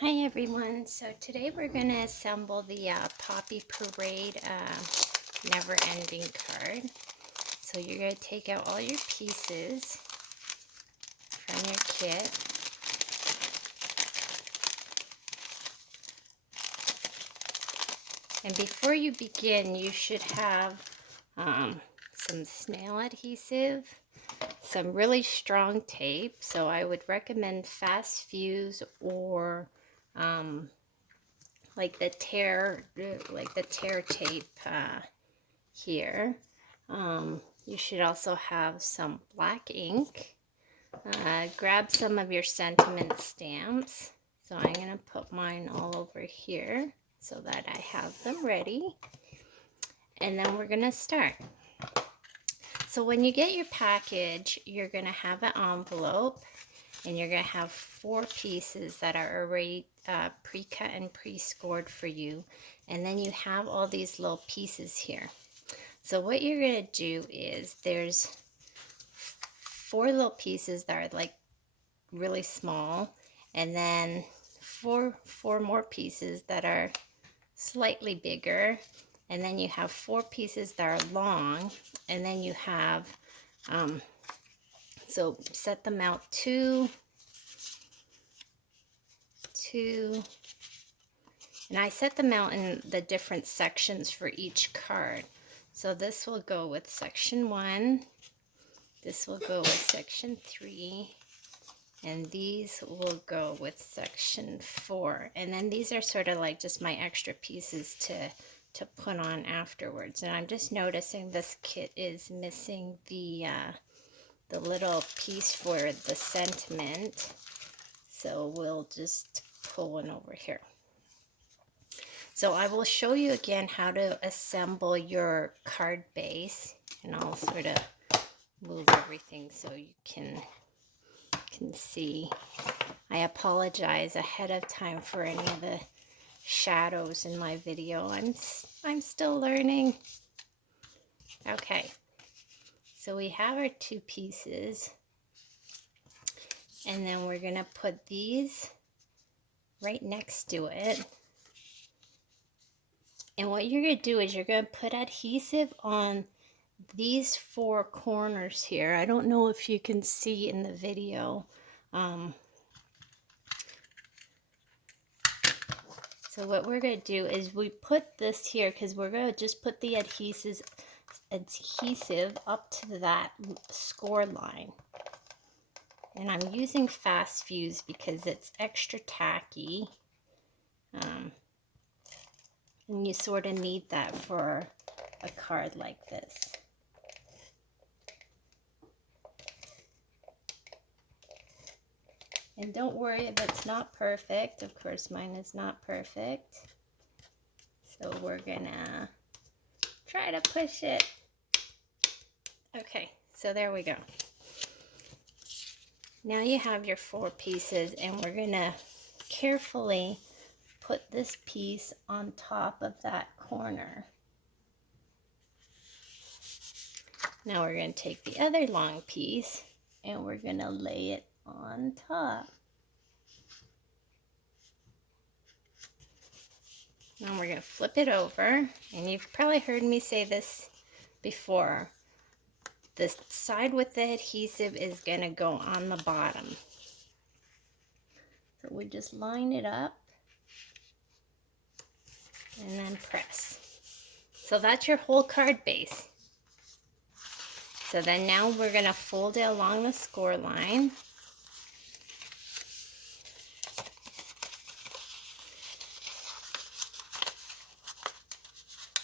Hi everyone, so today we're going to assemble the Poppy Parade Never-Ending card. So you're going to take out all your pieces from your kit. And before you begin, you should have some snail adhesive, some really strong tape. So I would recommend Fast Fuse or like the tear tape here. You should also have some black ink. Grab some of your sentiment stamps. So I'm going to put mine all over here so that I have them ready. And then we're going to start. So when you get your package, you're going to have an envelope and you're going to have 4 pieces that are already pre-cut and pre-scored for you. And then you have all these little pieces here. So what you're going to do is there's 4 little pieces that are like really small, and then four more pieces that are slightly bigger, and then you have 4 pieces that are long, and then you have so set them out 2, and I set them out in the different sections for each card. So this will go with section 1, this will go with section 3, and these will go with section 4. And then these are sort of like just my extra pieces to put on afterwards. And I'm just noticing this kit is missing the little piece for the sentiment. So we'll just pull one over here. So I will show you again how to assemble your card base, and I'll sort of move everything so you can see. I apologize ahead of time for any of the shadows in my video. I'm still learning. Okay, so we have our 2 pieces, and then we're gonna put these right next to it. And what you're gonna do is you're gonna put adhesive on these 4 corners here. I don't know if you can see in the video. So what we're going to do is we put this here because we're going to just put the adhesive up to that score line. And I'm using Fast Fuse because it's extra tacky. And you sort of need that for a card like this. And don't worry if it's not perfect. Of course, mine is not perfect. So we're gonna try to push it. Okay, so there we go. Now you have your 4 pieces, and we're gonna carefully put this piece on top of that corner. Now we're gonna take the other long piece and we're gonna lay it on top. Now we're gonna flip it over, and you've probably heard me say this before. The side with the adhesive is gonna go on the bottom. So we just line it up and then press. So that's your whole card base. So then now we're gonna fold it along the score line.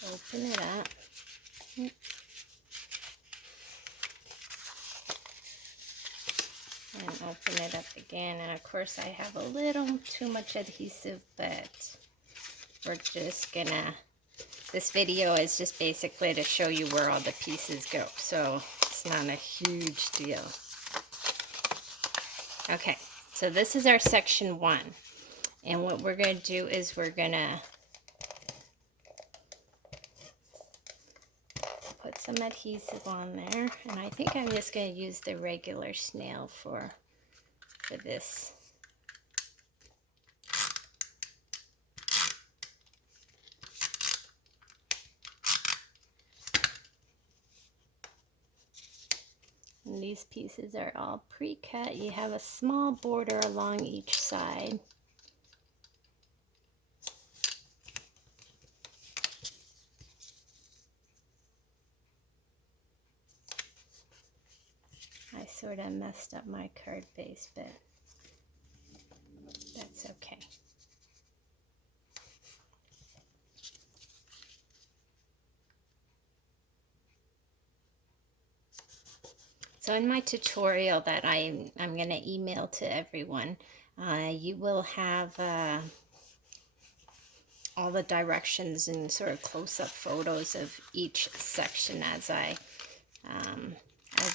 Open it up. And open it up again. And of course I have a little too much adhesive, but we're just gonna, this video is just basically to show you where all the pieces go. So it's not a huge deal. Okay, so this is our section 1. And what we're gonna do is we're gonna put some adhesive on there, and I think I'm just going to use the regular snail for this. these pieces are all pre-cut. You have a small border along each side. I sort of messed up my card base, but that's okay. So in my tutorial that I'm going to email to everyone, you will have all the directions and sort of close-up photos of each section as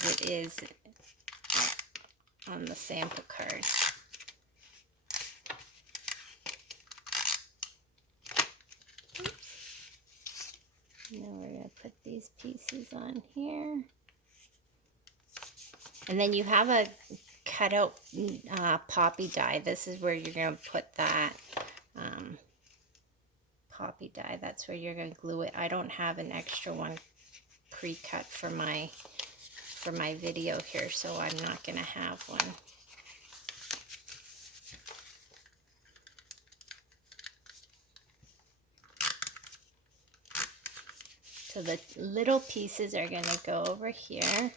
it is on the sample card. Now we're going to put these pieces on here. And then you have a cutout poppy die. This is where you're going to put that poppy die. That's where you're going to glue it. I don't have an extra one pre-cut for my video here, so I'm not going to have one. So the little pieces are going to go over here.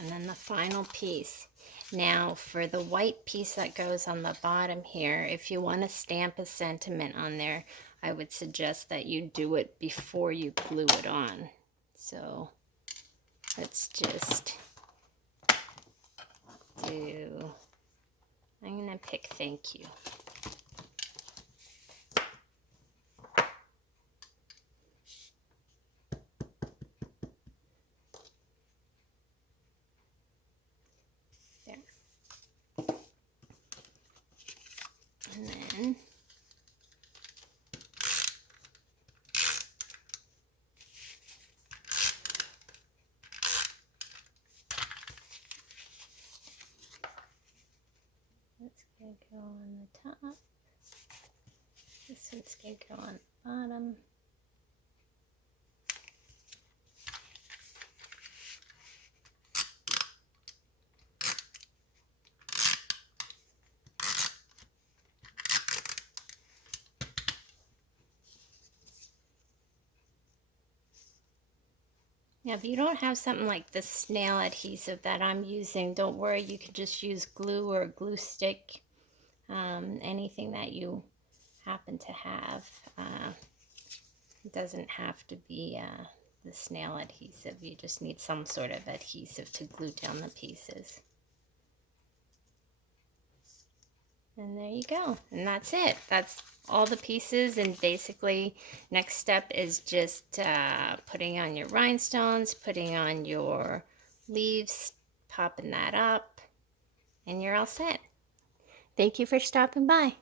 And then the final piece. Now for the white piece that goes on the bottom here, if you want to stamp a sentiment on there, I would suggest that you do it before you glue it on. So let's just do, I'm going to pick thank you. And then that's going to go on the top. This one's going to go on the bottom. Now, if you don't have something like the snail adhesive that I'm using, don't worry, you can just use glue or a glue stick, anything that you happen to have. It doesn't have to be the snail adhesive. You just need some sort of adhesive to glue down the pieces. And there you go. And that's it. That's all the pieces. And basically, next step is just putting on your rhinestones, putting on your leaves, popping that up, and you're all set. Thank you for stopping by.